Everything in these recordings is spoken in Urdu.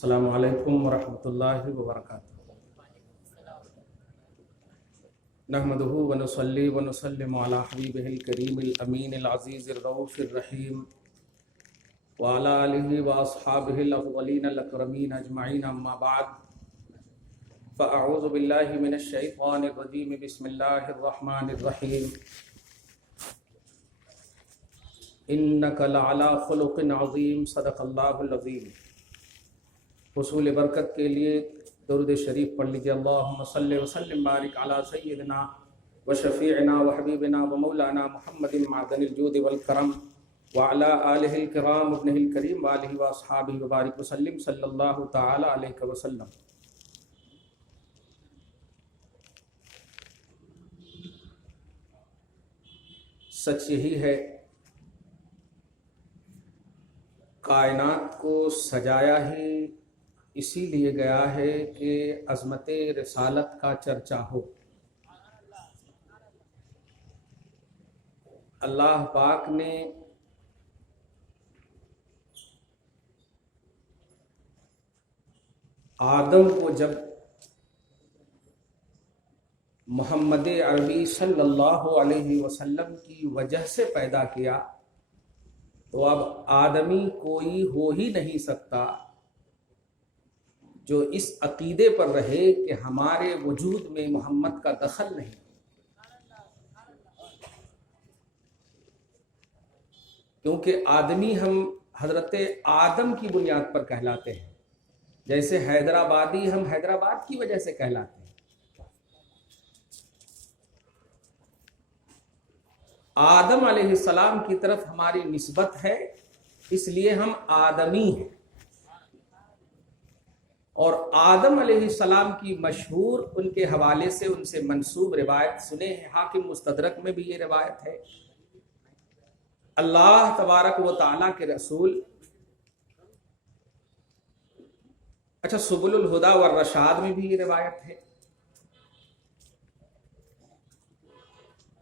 السلام علیکم ورحمۃ اللہ وبرکاتہ۔ نحمدہ ونصلی ونسلم علی حبیبہ الکریم الامین العزیز الرؤوف الرحیم وعلی آلہ واصحابہ الاولین الاکرمین اجمعین، اما بعد فاعوذ باللہ من الشیطان الرجیم، بسم اللہ الرحمن الرحیم۔ انک لعلی خلق عظیم، صدق اللہ العظیم۔ حصول برکت کے لیے درود شریف پڑھ لیجیے۔ اللہم صلی وسلم بارک علی سیدنا و شفیعنا و حبیبنا و مولانا محمد معدن الجود والکرم وعلی آلہ الکرام ابنہ الکریم وآلہ واصحابہ وبارک وسلم صلی اللہ تعالی علیہ وسلم۔ سچ یہی ہے، کائنات کو سجایا ہی اسی لیے گیا ہے کہ عظمت رسالت کا چرچا ہو۔ اللہ پاک نے آدم کو جب محمد عربی صلی اللہ علیہ وسلم کی وجہ سے پیدا کیا تو اب آدمی کوئی ہو ہی نہیں سکتا جو اس عقیدے پر رہے کہ ہمارے وجود میں محمد کا دخل نہیں۔ کیونکہ آدمی ہم حضرت آدم کی بنیاد پر کہلاتے ہیں، جیسے حیدرآبادی ہم حیدرآباد کی وجہ سے کہلاتے ہیں۔ آدم علیہ السلام کی طرف ہماری نسبت ہے، اس لیے ہم آدمی ہیں۔ اور آدم علیہ السلام کی مشہور ان کے حوالے سے ان سے منسوب روایت سنے ہیں، حاکم مستدرک میں بھی یہ روایت ہے۔ اللہ تبارک و تعالیٰ کے رسول، سبل الہدا والرشاد میں بھی یہ روایت ہے۔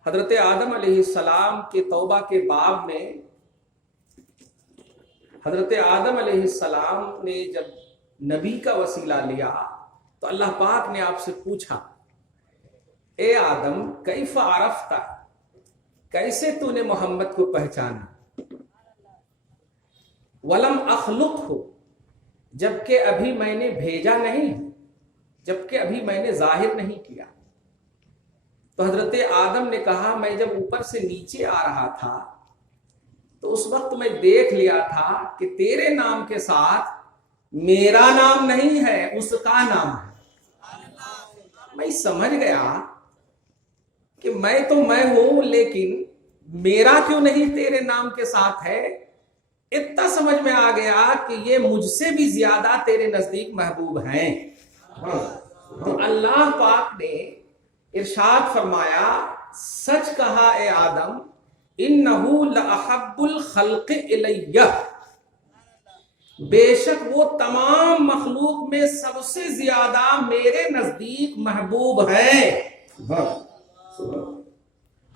حضرت آدم علیہ السلام کے توبہ کے باب میں حضرت آدم علیہ السلام نے جب نبی کا وسیلہ لیا تو اللہ پاک نے آپ سے پوچھا، اے آدم کیف عرفت، کیسے تو نے محمد کو پہچانا؟ ولم اخلقہ، جبکہ ابھی میں نے بھیجا نہیں، جبکہ ابھی میں نے ظاہر نہیں کیا۔ تو حضرت آدم نے کہا، میں جب اوپر سے نیچے آ رہا تھا تو اس وقت میں دیکھ لیا تھا کہ تیرے نام کے ساتھ میرا نام نہیں ہے، اس کا نام ہے۔ میں سمجھ گیا کہ میں تو میں ہوں، لیکن میرا کیوں نہیں تیرے نام کے ساتھ ہے؟ اتنا سمجھ میں آ گیا کہ یہ مجھ سے بھی زیادہ تیرے نزدیک محبوب ہیں۔ تو اللہ پاک نے ارشاد فرمایا، سچ کہا اے آدم، انہو لأحب الخلق الیہ، بے شک وہ تمام مخلوق میں سب سے زیادہ میرے نزدیک محبوب ہیں۔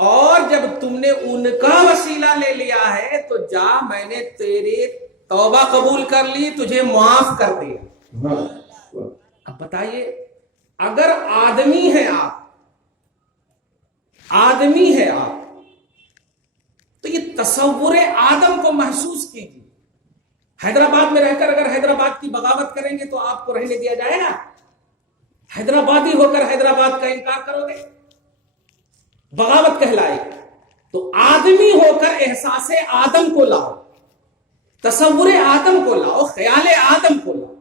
اور جب تم نے ان کا وسیلہ لے لیا ہے تو جا، میں نے تیرے توبہ قبول کر لی، تجھے معاف کر دیا۔ اب بتائیے، اگر آدمی ہے آپ، آدمی ہے آپ، تو یہ تصور آدم کو محسوس کیجیے۔ حیدرآباد میں رہ کر اگر حیدرآباد کی بغاوت کریں گے تو آپ کو رہنے دیا جائے گا؟ حیدرآبادی ہو کر حیدرآباد کا انکار کرو گے، بغاوت کہلائے گی۔ تو آدمی ہو کر احساس آدم کو لاؤ، تصور آدم کو لاؤ، خیال آدم کو لاؤ۔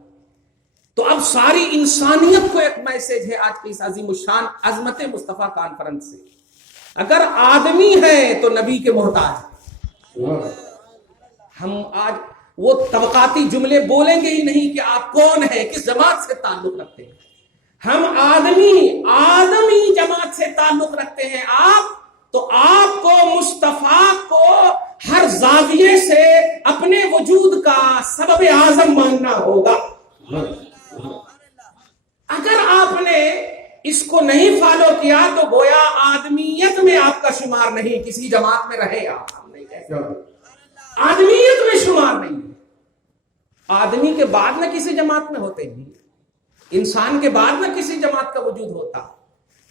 تو اب ساری انسانیت کو ایک میسج ہے آج کی اس عظیم الشان عظمت مصطفیٰ کانفرنس سے، اگر آدمی ہے تو نبی کے محتاج ہیں۔ ہم آج وہ طبقاتی جملے بولیں گے ہی نہیں کہ آپ کون ہیں، کس جماعت سے تعلق رکھتے ہیں۔ ہم آدمی جماعت سے تعلق رکھتے ہیں آپ، تو آپ کو مصطفیٰ کو ہر زاویے سے اپنے وجود کا سبب اعظم ماننا ہوگا۔ اگر آپ نے اس کو نہیں فالو کیا تو گویا آدمیت میں آپ کا شمار نہیں، کسی جماعت میں رہے آپ، ہم نہیں کہتے آدمیت میں شمار نہیں ہے۔ آدمی کے بعد نہ کسی جماعت میں ہوتے ہیں، انسان کے بعد نہ کسی جماعت کا وجود ہوتا.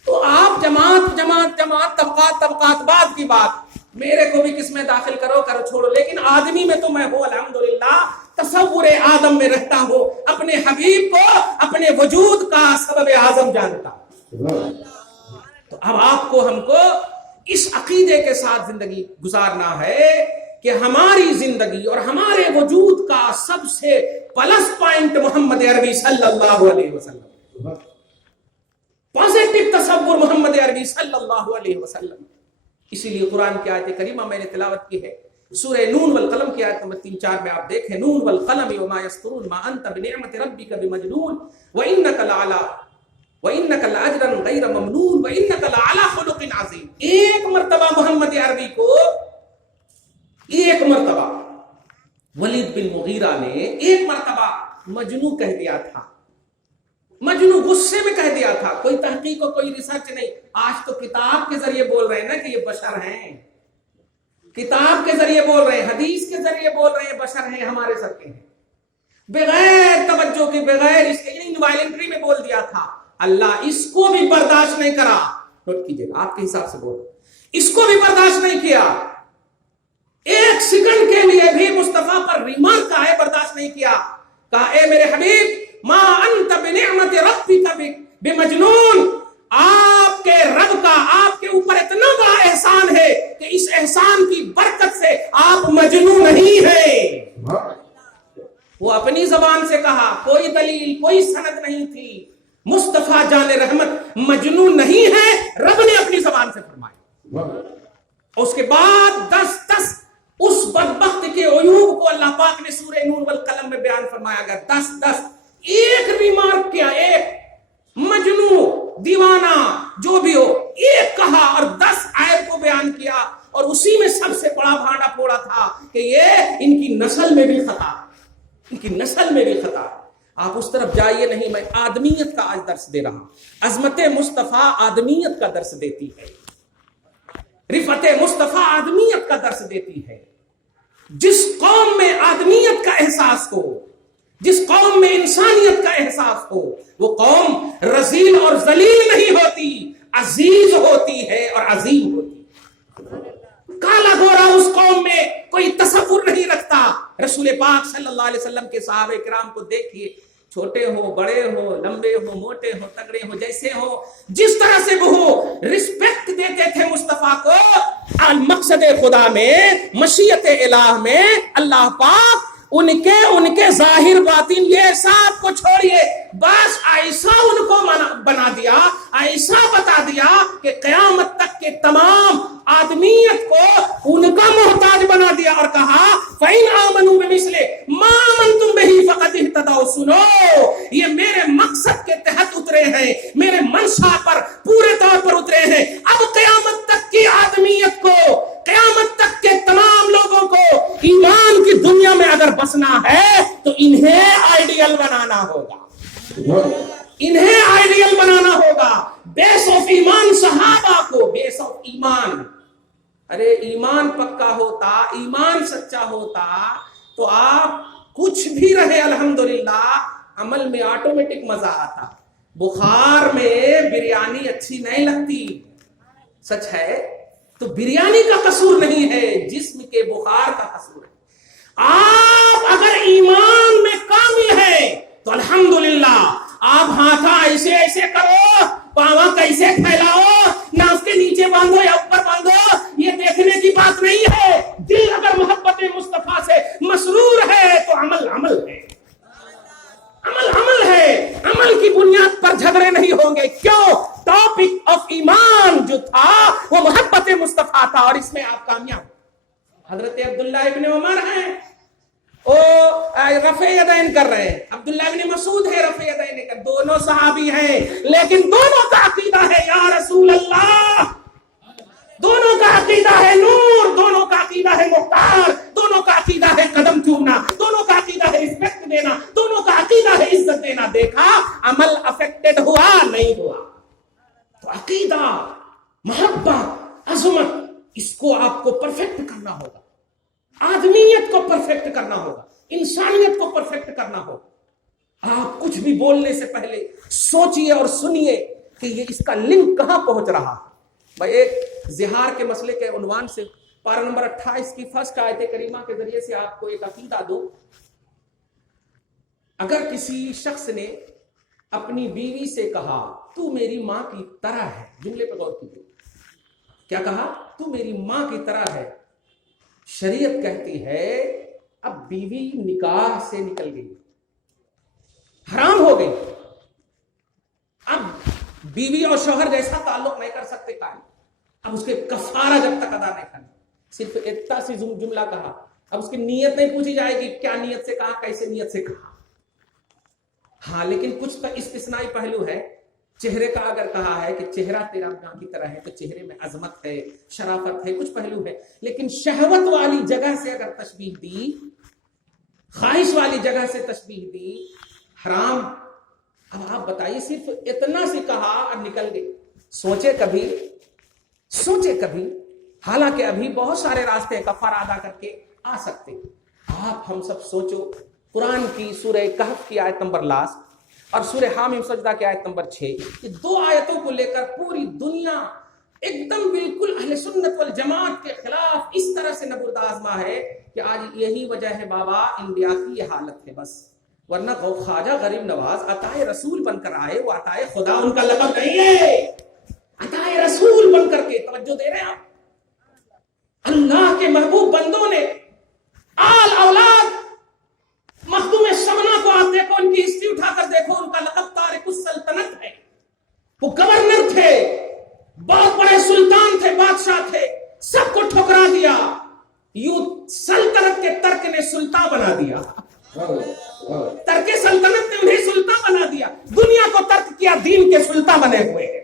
تو آپ جماعت جماعت جماعت طبقات طبقات بعد کی بات، میرے کو بھی کس میں داخل کرو چھوڑو، لیکن آدمی میں تو میں ہوں الحمدللہ، تصور آدم میں رہتا ہوں، اپنے حبیب کو اپنے وجود کا سبب اعظم جانتا ہوں. تو اب آپ کو ہم کو اس عقیدے کے ساتھ زندگی گزارنا ہے کہ ہماری زندگی اور ہمارے وجود کا سب سے پلس پوائنٹ محمد عربی صلی اللہ علیہ وسلم، پازیٹو تصور محمد عربی صلی اللہ علیہ وسلم. اسی لیے قرآن کی آیت کریمہ میں نے تلاوت کی ہے، سورہ نون والقلم کی آیت نمبر 3-4 میں آپ دیکھیں، نون والقلم وما یسطرون ما انت بنعمت ربک بمجنون وانک لاجرا غیر ممنون وانک لعلی خلق عظیم. ایک مرتبہ محمد عربی کو، ایک مرتبہ ولید بن مغیرہ نے ایک مرتبہ مجنون کہہ دیا تھا، مجنون غصے میں کہہ دیا تھا. کوئی تحقیق اور کوئی ریسرچ نہیں، آج تو کتاب کے ذریعے بول رہے ہیں نا کہ یہ بشر ہیں، کتاب کے ذریعے بول رہے ہیں، حدیث کے ذریعے بول رہے ہیں بشر ہیں، ہمارے سر کے ہیں، بغیر توجہ کے، بغیر اس کے انوائلنٹری میں بول دیا تھا. اللہ اس کو بھی برداشت نہیں کرا. نوٹ کیجئے گا، آپ کے حساب سے بول، اس کو بھی برداشت نہیں کیا، ایک سیکنڈ کے لیے بھی مصطفیٰ پر ریمارک آئے برداشت نہیں کیا. کہا اے میرے حبیب ما انت بنعمت ربک بمجنون، آپ کے رب کا آپ کے اوپر اتنا بڑا احسان ہے کہ اس احسان کی برکت سے آپ مجنون نہیں ہیں. وہ اپنی زبان سے کہا، کوئی دلیل کوئی سند نہیں تھی. مصطفیٰ جان رحمت مجنون نہیں ہے، رب نے اپنی زبان سے فرمایا. اس کے بعد 10 اس بدبخت کے عیوب کو اللہ پاک نے سورہ نون والقلم میں بیان فرمایا گیا. 10 ایک ریمارک کیا، ایک مجنون دیوانہ جو بھی ہو، ایک کہا اور 10 عیب کو بیان کیا، اور اسی میں سب سے بڑا بھانڈا پھوڑا تھا کہ یہ ان کی نسل میں بھی خطا، ان کی نسل میں بھی خطا. آپ اس طرف جائیے نہیں، میں آدمیت کا آج درس دے رہا ہوں. عظمت مصطفیٰ آدمیت کا درس دیتی ہے، رفعت مصطفیٰ آدمیت کا درس دیتی ہے. جس قوم میں آدمیت کا احساس ہو، جس قوم میں انسانیت کا احساس ہو، وہ قوم رذیل اور ذلیل نہیں ہوتی، عزیز ہوتی ہے اور عظیم ہوتی ہے. کالا گورا اس قوم میں کوئی تصور نہیں رکھتا. رسول پاک صلی اللہ علیہ وسلم کے صحابہ کرام کو دیکھیے، چھوٹے ہو بڑے ہو، لمبے ہو موٹے ہو تگڑے ہو، جیسے ہو جس طرح سے وہ ہو، رسپیکٹ دیتے تھے مصطفیٰ کو. مقصد خدا میں، مشیت الہ میں اللہ پاک ان کے ظاہر باطن یہ سب کو چھوڑیے، بس ایسا ان کو بنا دیا، ایسا بتا دیا کہ قیامت تک کے تمام آدمیت کو ان کا محتاج بنا دیا، اور کہا فَإِنْ آمَنُوا بِمِثْلِ مَا آمَنْتُمْ بِهِ فَقَدِ اهْتَدَوْا. سنو، یہ میرے مقصد کے تحت اترے ہیں، میرے منشا پر پورے طور پر اترے ہیں. اب قیامت تک کی آدمیت کو، قیامت تک کے تمام لوگوں کو ایمان کی دنیا میں اگر بسنا ہے تو انہیں آئیڈیل بنانا ہوگا، انہیں آئیڈیل بنانا ہوگا. بیس آف ایمان صحابہ کو، بیس آف ایمان. ارے ایمان پکا ہوتا، ایمان سچا ہوتا تو آپ کچھ بھی رہے الحمدللہ عمل میں آٹومیٹک مزہ آتا. بخار میں بریانی اچھی نہیں لگتی، سچ ہے، تو بریانی کا قصور نہیں ہے، جسم کے بخار کا قصور ہے. آپ اگر ایمان میں کامل ہیں تو الحمدللہ آپ ہاتھا ایسے ایسے کرو، پاوا کیسے پھیلاؤ، ناف کے نیچے باندھو یا اوپر باندھو، یہ دیکھنے کی بات نہیں ہے. دل اگر محبت مصطفیٰ سے مسرور ہے تو عمل ہے، عمل ہے. عمل کی بنیاد پر جھگڑے نہیں ہوں گے. کیوں؟ ٹاپک آف ایمان جو تھا وہ محبت مصطفیٰ تھا، اور اس میں آپ کامیاب. حضرت عبداللہ ابن عمر ہیں، وہ رفع یدین کر رہے ہیں، عبداللہ ابن مسعود ہے رفع یدین کر، دونوں صحابی ہیں، لیکن دونوں کا عقیدہ ہے یا رسول اللہ، دونوں کا عقیدہ ہے نور، دونوں کا عقیدہ ہے مختار، دونوں کا عقیدہ ہے قدم چومنا، دونوں کا عقیدہ ہے رسپیکٹ دینا، دونوں کا عقیدہ ہے عزت دینا. دیکھا عمل افیکٹڈ ہوا نہیں ہوا. تو عقیدہ، محبت، عظمت، اس کو آپ کو پرفیکٹ کرنا ہوگا، آدمیت کو پرفیکٹ کرنا ہوگا. انسانیت کو پرفیکٹ کرنا ہو، آپ کچھ بھی بولنے سے پہلے سوچئے اور سنیے کہ یہ اس کا لنک کہاں پہنچ رہا ہے۔ بھائی ایک زہار کے مسئلے کے عنوان سے پارہ نمبر 28 کی فرسٹ آیت کریمہ کے ذریعے سے آپ کو ایک عقیدہ دوں۔ اگر کسی شخص نے اپنی بیوی سے کہا تو میری ماں کی طرح ہے، جملے پہ غور کیجیے، کیا کہا؟ تو میری ماں کی طرح ہے، شریعت کہتی ہے اب بیوی نکاح سے نکل گئی، حرام ہو گئی، اب بیوی اور شوہر جیسا تعلق نہیں کر سکتے قائم، اب اس کے کفارہ جب تک ادا نہیں کرنا، صرف اتنا سی جملہ کہا، اب اس کی نیت نہیں پوچھی جائے گی کیا نیت سے کہا، کیسے نیت سے کہا۔ ہاں لیکن کچھ کا استثنائی پہلو ہے، چہرے کا اگر کہا ہے کہ چہرہ تیرا ماں کی طرح ہے تو چہرے میں عظمت ہے، شرافت ہے، کچھ پہلو ہے، لیکن شہوت والی جگہ سے اگر تشبیہ دی، خواہش والی جگہ سے تشبیہ دی، حرام۔ اب آپ بتائیے صرف اتنا سے کہا اور نکل گئی، سوچے کبھی، حالانکہ ابھی بہت سارے راستے کفارہ ادا کر کے آ سکتے۔ آپ ہم سب سوچو، قرآن کی سورہ کہف کی آیت نمبر لاسٹ اور سورہ حامیم سجدہ کی آیت نمبر 6، یہ دو آیتوں کو لے کر پوری دنیا ایک دم بالکل اہل سنت والجماعت کے خلاف اس طرح سے نبرد آزما ہے کہ آج یہی وجہ ہے بابا انڈیا کی یہ حالت ہے بس، ورنہ خواجہ غریب نواز عطائے رسول بن کر آئے، وہ عطائے خدا ان کا لقب نہیں ہے، عطائے رسول بن کر کے، توجہ دے رہے ہیں آپ، اللہ کے محبوب بندوں نے آل اولاد مخدوم شمنا کو آپ دیکھو، ان کی ہسٹری اٹھا کر دیکھو، ان کا لقب طارق السلطنت ہے، وہ گورنر تھے، بہت بڑے سلطان تھے، بادشاہ تھے، سب کو ٹھکرا دیا، یوں سلطنت کے ترک نے سلطان بنا دیا، ترک سلطنت نے انہیں سلطان بنا دیا، دنیا کو ترک کیا، دین کے سلطان بنے ہوئے ہیں۔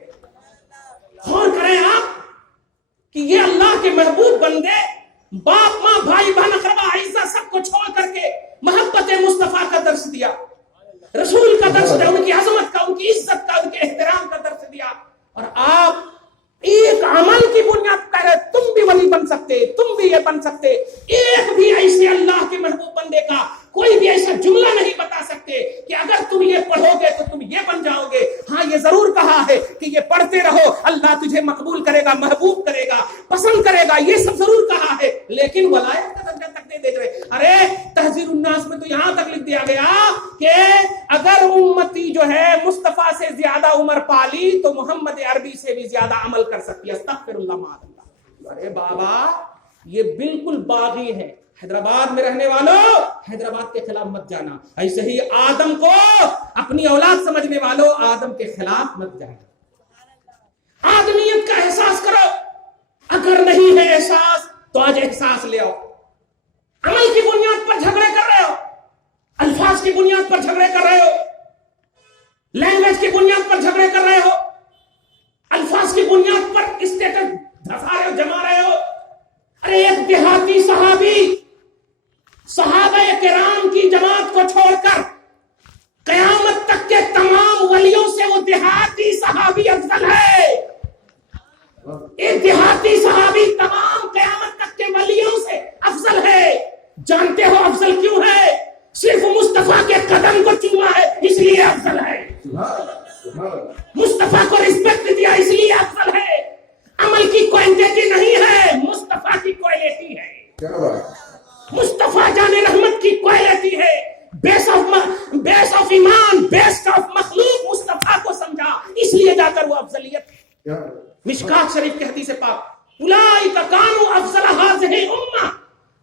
غور کریں آپ کہ یہ اللہ کے محبوب بندے باپ ماں بھائی بہن اقربا اعزا سب کو چھوڑ کر کے محبت مصطفیٰ کا درس دیا، رسول کا درس دیا، ان کی عظمت کا، ان کی عزت کا، ان کے احترام کا درس دیا، اور آپ ایک عمل کی بنیاد کہہ رہے تم بھی ولی بن سکتے، تم بھی یہ بن سکتے، ایک بھی ایسے اللہ کے محبوب بندے کا کوئی بھی ایسا جملہ نہیں بتا سکتے کہ اگر تم یہ پڑھو گے تو تم یہ بن جاؤ گے۔ ہاں یہ ضرور کہا ہے کہ یہ پڑھتے رہو، اللہ تجھے مقبول کرے گا، محبوب کرے گا، پسند کرے گا، یہ سب ضرور کہا ہے، لیکن ولایت کا درجہ تک نہیں دے رہے۔ ارے تحذیر الناس میں تو یہاں تک لکھ دیا گیا کہ اگر امتی جو ہے مصطفیٰ سے زیادہ عمر پالی تو محمد عربی سے بھی زیادہ عمل کر سکتی ہے، استغفر اللہ معاذ اللہ۔ ارے بابا یہ بالکل باغی ہے، حیدرآباد میں رہنے والوں حیدرآباد کے خلاف مت جانا، ایسے ہی آدم کو اپنی اولاد سمجھنے والوں آدم کے خلاف مت جانا، آدمیت کا احساس کرو، اگر نہیں ہے احساس تو آج احساس لے آؤ۔ عمل کی بنیاد پر جھگڑے کر رہے ہو، الفاظ کی بنیاد پر جھگڑے کر رہے ہو، لینگویج کی بنیاد پر جھگڑے کر رہے ہو، الفاظ کی بنیاد پر اسٹیٹس دھسا رہے ہو، جما رہے ہو۔ ارے ایک دیہاتی صحابی صحابہ کرام کی جماعت کو چھوڑ کر قیامت تک کے تمام ولیوں سے وہ دیہاتی صحابی افضل ہے، ایک دیہاتی صحابی تمام قیامت تک کے ولیوں سے افضل ہے۔ جانتے ہو افضل کیوں ہے؟ صرف مصطفیٰ کے قدم کو چوما ہے اس لیے افضل ہے، مصطفیٰ کو رسپیکٹ دیا اس لیے افضل ہے، عمل کی کوانٹٹی نہیں ہے، مصطفیٰ کی کوالٹی ہے، مصطفیٰ جان رحمت کی کوالٹی ہے، بیس آف ایمان، بیس آف مخلوق مصطفیٰ کو سمجھا اس لیے جا کر وہ افضلیت ہے۔ مشکات شریف کی حدیث پاک، اولئک کانوا افضل ھذہ الامہ،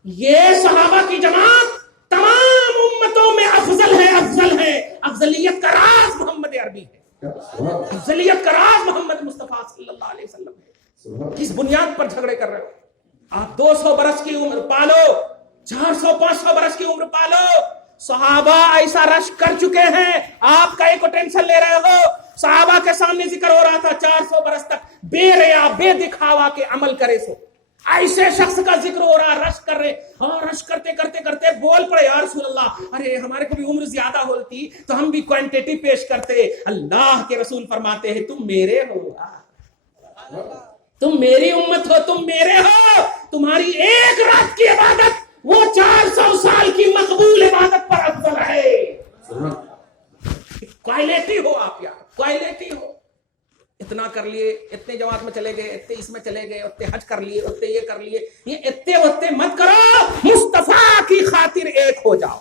یہ صحابہ کی جماعت تمام امتوں میں افضل ہے، افضل ہے۔ افضلیت کا راز محمد عربی ہے، افضلیت کا راز محمد مصطفیٰ صلی اللہ علیہ وسلم ہے۔ کس بنیاد پر جھگڑے کر رہے ہو؟ آپ 200 برس کی عمر پالو، 400-500 برس کی عمر پالو، صحابہ ایسا رش کر چکے ہیں، آپ کا ایک ٹینشن لے رہے ہو۔ صحابہ کے سامنے ذکر ہو رہا تھا 400 برس تک بے ریا بے دکھاوا کے عمل کرے سو، ایسے شخص کا ذکر ہو رہا، رش کر رہے، اور رش کرتے کرتے کرتے بول پڑے یا رسول اللہ، ارے ہمارے کو بھی عمر زیادہ ہوتی تو ہم بھی کوانٹٹی پیش کرتے۔ اللہ کے رسول فرماتے ہیں تم میرے ہو، تم میری امت ہو، تم میرے ہو، تمہاری ایک رات کی عبادت وہ 400 سال کی مقبول عبادت پر افضل ہے. کوالٹی ہو آپ یار, کوالٹی ہو. اتنا کر لیے, اتنے جماعت میں چلے گئے, اتنے اس میں چلے گئے, اتنے حج کر لیے, اتنے یہ کر لیے, یہ اتنے اتنے مت کرو. مصطفیٰ کی خاطر ایک ہو جاؤ,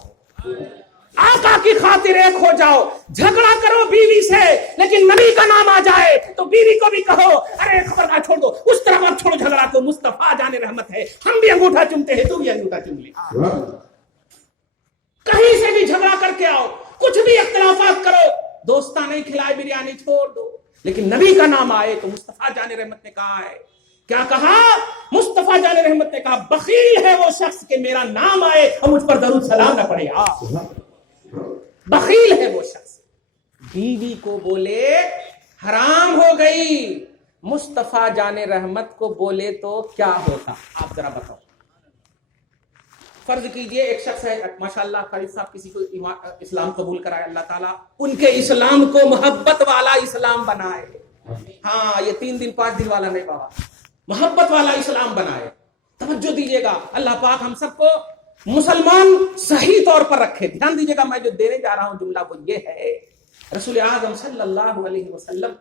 آقا کی خاطر ایک ہو جاؤ. جھگڑا کرو بیوی سے, لیکن نبی کا نام آ جائے تو بیوی کو بھی کہو ارے خبردار چھوڑ دو, اس طرف آپ چھوڑو جھگڑا کو. مصطفیٰ جان رحمت ہے, ہم بھی انگوٹھا چومتے ہیں, تو بھی انگوٹھا چوم لے. کہیں سے بھی جھگڑا کر کے آؤ, کچھ بھی اختلافات کرو, دوستاں نہیں کھلائے بریانی چھوڑ دو, لیکن نبی کا نام آئے تو مصطفیٰ جان رحمت نے کہا ہے. کیا کہا مصطفیٰ جان رحمت نے؟ کہا بخیل ہے وہ شخص کہ میرا نام آئے اور مجھ پر درود سلام نہ پڑے. بخیل ہے وہ شخص. بیوی کو بولے حرام ہو گئی, مصطفیٰ جان رحمت کو بولے تو کیا ہوتا؟ آپ ذرا بتاؤ. فرض کیجئے ایک شخص ہے, ماشاءاللہ قاری صاحب کسی کو اسلام قبول کرائے, اللہ تعالیٰ ان کے اسلام کو محبت والا اسلام بنائے. ہاں, یہ 3 دن 5 دن والا نہیں بابا, محبت والا اسلام بنائے. توجہ دیجئے گا, اللہ پاک ہم سب کو مسلمان صحیح طور پر رکھے. دھیان دیجئے گا, میں جو دینے جا رہا ہوں جملہ وہ یہ ہے, رسول اعظم صلی اللہ علیہ وسلم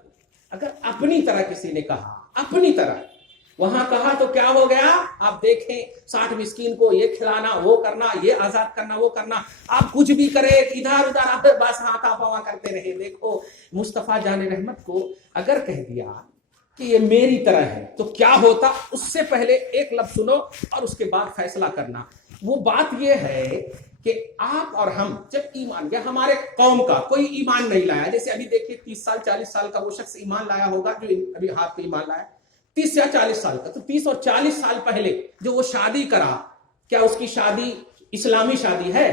اگر اپنی طرح کسی نے کہا, اپنی طرح وہاں کہا تو کیا ہو گیا؟ آپ دیکھیں 60 مسکین کو یہ کھلانا, وہ کرنا, یہ آزاد کرنا, وہ کرنا. آپ کچھ بھی کرے, ادھر ادھر آپ بس ہاتھا پاوا کرتے رہے. دیکھو مصطفیٰ جان رحمت کو اگر کہہ دیا کہ یہ میری طرح ہے تو کیا ہوتا؟ اس سے پہلے ایک لفظ سنو اور اس کے بعد فیصلہ کرنا. وہ بات یہ ہے کہ آپ اور ہم جب ایمان, یا ہمارے قوم کا کوئی ایمان نہیں لایا, جیسے ابھی دیکھیے 30 سال 40 سال کا وہ شخص ایمان لایا ہوگا جو ابھی ہاتھ پہ ایمان لایا, 30 یا 40 سال کا, تو 30 اور 40 سال پہلے جو وہ شادی کرا, کیا اس کی شادی اسلامی شادی ہے؟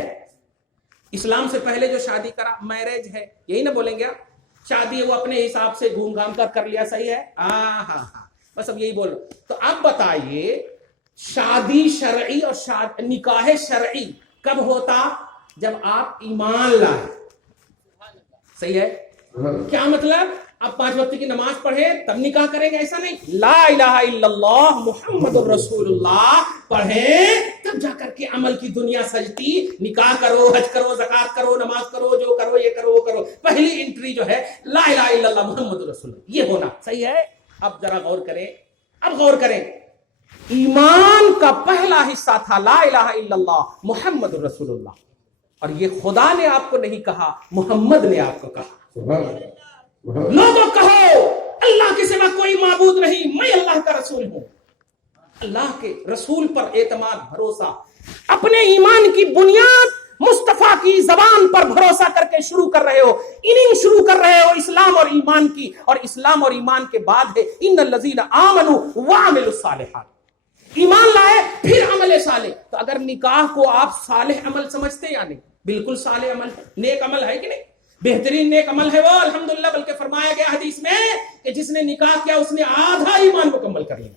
اسلام سے پہلے جو شادی کرا میرج ہے, یہی نہ بولیں گے آپ؟ شادی وہ اپنے حساب سے گھوم گھام کر لیا, صحیح ہے؟ ہاں, بس اب یہی بولو. تو اب بتائیے شادی شرعی اور نکاح شرعی کب ہوتا؟ جب آپ ایمان لائے. صحیح ہے؟ کیا مطلب؟ آپ 5 وقت کی نماز پڑھیں تب نکاح کریں گے, ایسا نہیں. لا الہ الا اللہ محمد الرسول اللہ پڑھیں تب جا کر کے عمل کی دنیا سجتی. نکاح کرو, حج کرو, زکات کرو, نماز کرو, جو کرو, یہ کرو, وہ کرو. پہلی انٹری جو ہے لا الہ الا اللہ محمد الرسول اللہ, یہ ہونا. صحیح ہے؟ اب ذرا غور کریں, اب غور کریں. ایمان کا پہلا حصہ تھا لا الہ الا اللہ محمد الرسول اللہ, اور یہ خدا نے آپ کو نہیں کہا, محمد نے آپ کو کہا. لوگوں کہو اللہ کے سوا کوئی معبود نہیں, میں اللہ کا رسول ہوں. اللہ کے رسول پر اعتماد, بھروسہ, اپنے ایمان کی بنیاد مصطفیٰ کی زبان پر بھروسہ کر کے شروع کر رہے ہو, اننگ شروع کر رہے ہو اسلام اور ایمان کی. اور اسلام اور ایمان کے بعد ہے ان الذین آمنوا وعملوا الصالحات, ایمان لائے پھر عمل صالح. تو اگر نکاح کو آپ صالح عمل سمجھتے یا نہیں؟ بالکل صالح عمل, نیک عمل ہے کہ نہیں؟ بہترین نیک عمل ہے وہ, الحمدللہ. بلکہ فرمایا گیا حدیث میں کہ جس نے نکاح کیا اس نے آدھا ایمان مکمل کر لیا,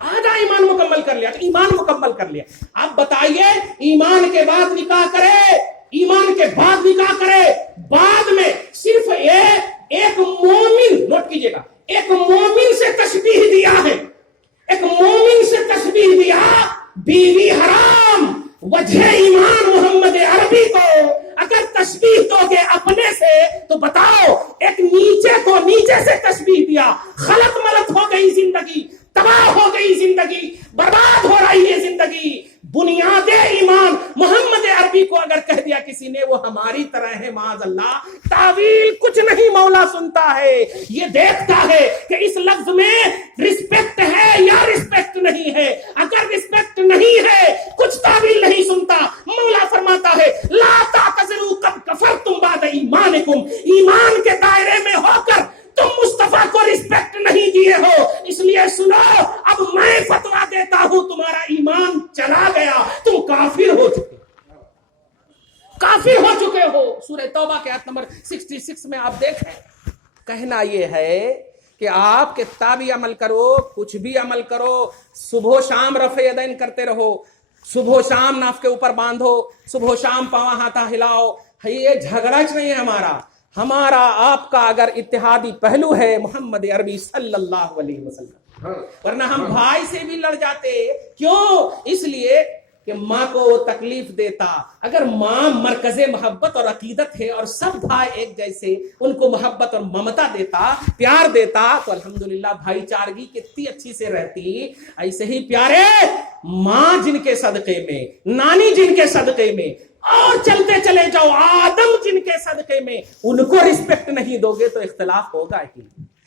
آدھا ایمان مکمل کر لیا. تو ایمان مکمل کر لیا. اب بتائیے ایمان کے بعد نکاح کرے, ایمان کے بعد نکاح کرے, بعد میں صرف ایک مومن, نوٹ کیجئے گا, ایک مومن سے تشبیہ دیا ہے, ایک مومن سے تشبیہ دیا, بیوی حرام, وجہ ایمان محمد عربی کو اگر تشبیہ دو گے اپنے سے تو بتاؤ, ایک نیچے کو نیچے سے تشبیہ دیا, خلط ملط ہو گئی زندگی, تباہ ہو گئی زندگی, برباد ہو رہی ہے زندگی. بنیاد ایمان محمد عربی کو اگر کہہ دیا کسی نے وہ ہماری طرح ہے, معاذ اللہ, تعویل کچھ نہیں مولا سنتا ہے, یہ دیکھتا ہے کہ اس لفظ میں رسپیکٹ ہے یا رسپیکٹ نہیں ہے. اگر رسپیکٹ نہیں ہے کچھ تعویل نہیں سنتا. مولا فرماتا ہے لا تعتذروا قد کفرتم بعد ایمانکم, ایمان کے دائرے میں ہو کر تم مصطفیٰ کو رسپیکٹ نہیں دیے ہو, اس لیے سنو اب میں فتویٰ دیتا ہوں تمہارا ایمان چلا گیا, تم کافر ہو چکے, کافر ہو چکے ہو. سورہ توبہ کے آیت نمبر 66 میں آپ دیکھیں, کہنا یہ ہے کہ آپ کتاب بھی عمل کرو, کچھ بھی عمل کرو, صبح و شام رفع یدین کرتے رہو, صبح و شام ناف کے اوپر باندھو, صبح و شام پاواں ہاتھا ہلاؤ. یہ جھگڑا نہیں ہے ہمارا آپ کا اگر اتحادی پہلو ہے محمد عربی صلی اللہ علیہ وسلم, ورنہ ہم بھائی سے بھی لڑ جاتے. کیوں؟ اس لیے کہ ماں کو وہ تکلیف دیتا. اگر ماں مرکز محبت اور عقیدت ہے اور سب بھائی ایک جیسے ان کو محبت اور ممتا دیتا, پیار دیتا, تو الحمدللہ بھائی چارگی کتنی اچھی سے رہتی. ایسے ہی پیارے ماں جن کے صدقے میں, نانی جن کے صدقے میں, اور چلتے چلے جاؤ آدم جن کے صدقے میں, ان کو رسپیکٹ نہیں دو گے تو اختلاف ہوگا ہی,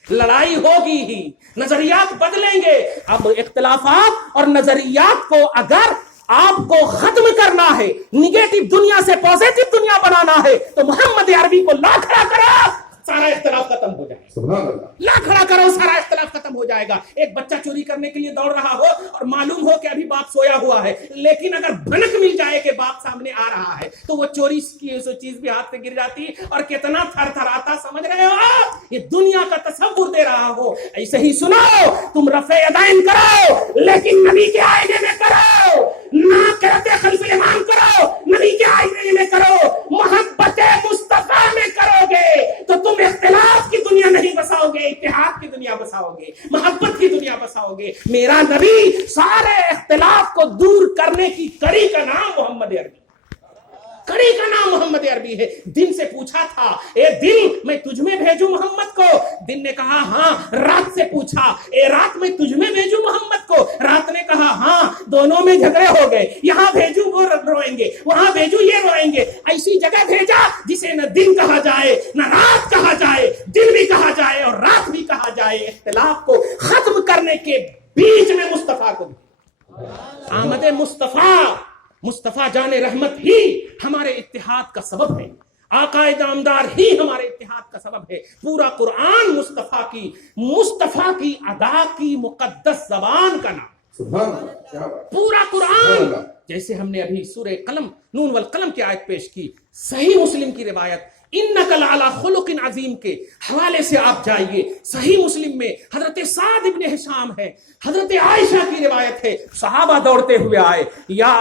لڑائی ہوگی ہی, نظریات بدلیں گے. اب اختلافات اور نظریات کو اگر آپ کو ختم کرنا ہے, نگیٹو دنیا سے پازیٹو دنیا بنانا ہے, تو محمد عربی کو لا کھڑا کرو, سارا اختلاف ختم ہو جائے گا. لا کھڑا کرو, سارا اختلاف ختم ہو جائے گا. ایک بچہ چوری کرنے کے لیے دوڑ رہا ہو اور معلوم ہو کہ ابھی باپ سویا ہوا ہے, لیکن اگر بھنک مل جائے کہ باپ سامنے آ رہا ہے تو وہ چوری کی چیز بھی ہاتھ سے گر جاتی اور کتنا تھر تھراتا, سمجھ رہے ہو, یہ دنیا کا تصور دے رہا ہو. ایسے ہی سنو, تم رفع یدین کرو لیکن نبی کے آئینے میں کرو, نہ کرتے خلف الامام کرو, نبی کے آئینے میں کرو, محبت مصطفیٰ میں کرو گے تو تم اختلاف کی دنیا نہیں بساؤ گے, اتحاد کی دنیا بساؤ گے, محبت کی دنیا بساؤ گے. میرا نبی سارے اختلاف کو دور کرنے کی کڑی کا نام محمد عربی, کڑی کا نام محمد عربی ہے. دن سے پوچھا تھا, اے دن میں تجھ میں بھیجوں محمد کو, دن نے کہا ہاں. رات سے پوچھا, اے رات میں تجھ میں بھیجوں محمد کو, رات نے کہا ہاں. دونوں میں جھگڑے ہو گئے, یہاں بھیجوں وہ روئیں گے, وہاں بھیجوں یہ روئیں گے. ایسی جگہ بھیجا جسے نہ دن کہا جائے نہ رات کہا جائے, دن بھی کہا جائے اور رات بھی کہا جائے. اختلاف کو ختم کرنے کے بیچ میں مصطفیٰ کو آمد مصطفیٰ جان رحمت ہی ہمارے اتحاد کا سبب ہے, آقا نامدار ہی ہمارے اتحاد کا سبب ہے. پورا قرآن مصطفیٰ کی ادا کی مقدس زبان کا نام, پورا قرآن. جیسے ہم نے ابھی سورہ قلم نون والقلم کی آیت پیش کی, صحیح مسلم کی روایت انک لعلی خلق عظیم کے حوالے سے آپ جائیے. صحیح مسلم میں حضرت سعد ابن ہشام ہے, حضرت عائشہ کی روایت ہے, صحابہ دوڑتے ہوئے آئے, یا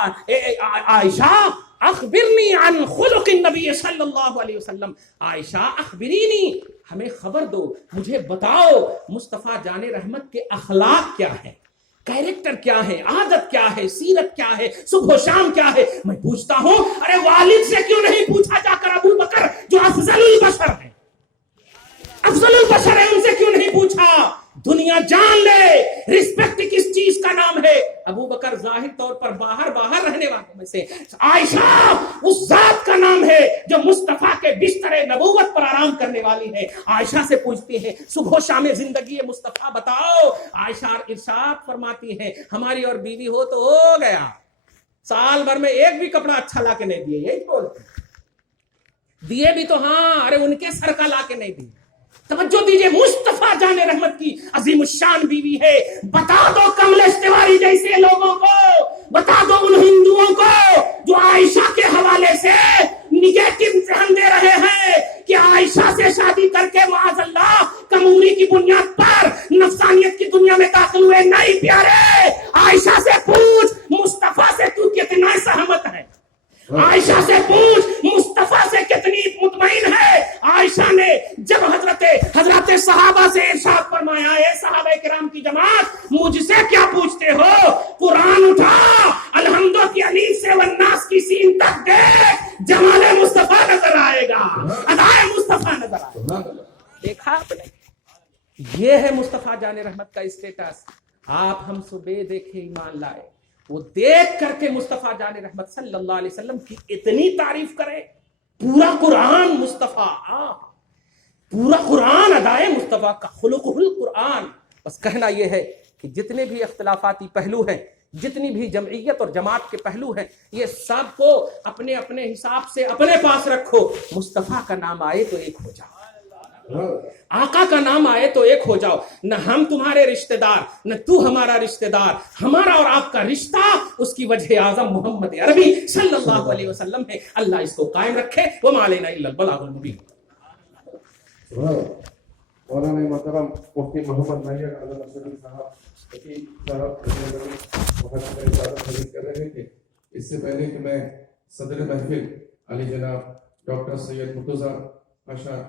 عائشہ اخبرنی عن خلق النبی صلی اللہ علیہ وسلم, عائشہ اخبرینی, ہمیں خبر دو, مجھے بتاؤ مصطفیٰ جان رحمت کے اخلاق کیا ہے, کیریکٹر کیا ہے, عادت کیا ہے, سیرت کیا ہے, صبح و شام کیا ہے. میں پوچھتا ہوں, ارے والد سے کیوں نہیں پوچھا جا کر ابو بکر جو افضل البشر ہے, افضل البشر ہے, ان سے کیوں نہیں پوچھا؟ دنیا جان لے رسپیکٹ کس چیز کا نام ہے. ابو بکر ظاہر طور پر باہر رہنے والوں میں سے, عائشہ اس ذات کا نام ہے جو مصطفیٰ کے بستر نبوت پر آرام کرنے والی ہے. عائشہ سے پوچھتی ہیں صبح و شام زندگی مصطفیٰ بتاؤ. عائشہ ارشاد فرماتی ہیں, ہماری اور بیوی ہو تو ہو گیا, سال بھر میں ایک بھی کپڑا اچھا لا کے نہیں دیے, یہی بولتے دیے بھی تو ہاں, ارے ان کے سر کا لا کے نہیں دیے. توجہ دیجئے, مصطفیٰ جان رحمت کی عظیم الشان بیوی ہے. بتا دو کملیش تیواری جیسے لوگوں کو, بتا دو ان ہندوؤں کو جو عائشہ کے حوالے سے نگیٹو ذہن دے رہے ہیں کہ عائشہ سے شادی کر کے معاذ اللہ کموری کی بنیاد پر نفسانیت کی دنیا میں داخل ہوئے. نہیں پیارے, عائشہ سے پوچھ مصطفیٰ سے تو کتنا سہمت ہے, عائشہ سے پوچھ مصطفیٰ سے کتنی مطمئن ہے. عائشہ نے جب حضرت صحابہ سے ارشاد فرمایا, اے صحابہ کرام کی جماعت, مجھ سے کیا پوچھتے ہو, قرآن اٹھا, الحمدو کی الف سے والناس کی سین تک دیکھ, جمال مصطفیٰ نظر آئے گا, ادائے مصطفیٰ نظر آئے گا. دیکھا آپ نے, یہ ہے مصطفیٰ جان رحمت کا اسٹیٹس. آپ ہم صبح دیکھے ایمان لائے, وہ دیکھ کر کے مصطفیٰ جان رحمت صلی اللہ علیہ وسلم کی اتنی تعریف کرے. پورا قرآن مصطفیٰ, پورا قرآن ادائے مصطفیٰ کا, خلق القرآن. بس کہنا یہ ہے کہ جتنے بھی اختلافاتی پہلو ہیں, جتنی بھی جمعیت اور جماعت کے پہلو ہیں, یہ سب کو اپنے اپنے حساب سے اپنے پاس رکھو. مصطفیٰ کا نام آئے تو ایک ہو جاؤ, آقا کا نام آئے تو ایک ہو جاؤ. نہ ہم تمہارے رشتہ دار, نہ تو ہمارا رشتہ دار, ہمارا اور آپ کا رشتہ اس کی وجہ اعظم محمد عربی صلی اللہ علیہ وسلم ہے. اللہ اس کو قائم رکھے. وما علینا الا البلاغ المبین. مولانا محترم مفتی محمد نیر عالم صاحب کر رہے تھے. اس سے پہلے کہ میں صدر محفل علی جناب ڈاکٹر سید مرتضیٰ پاشا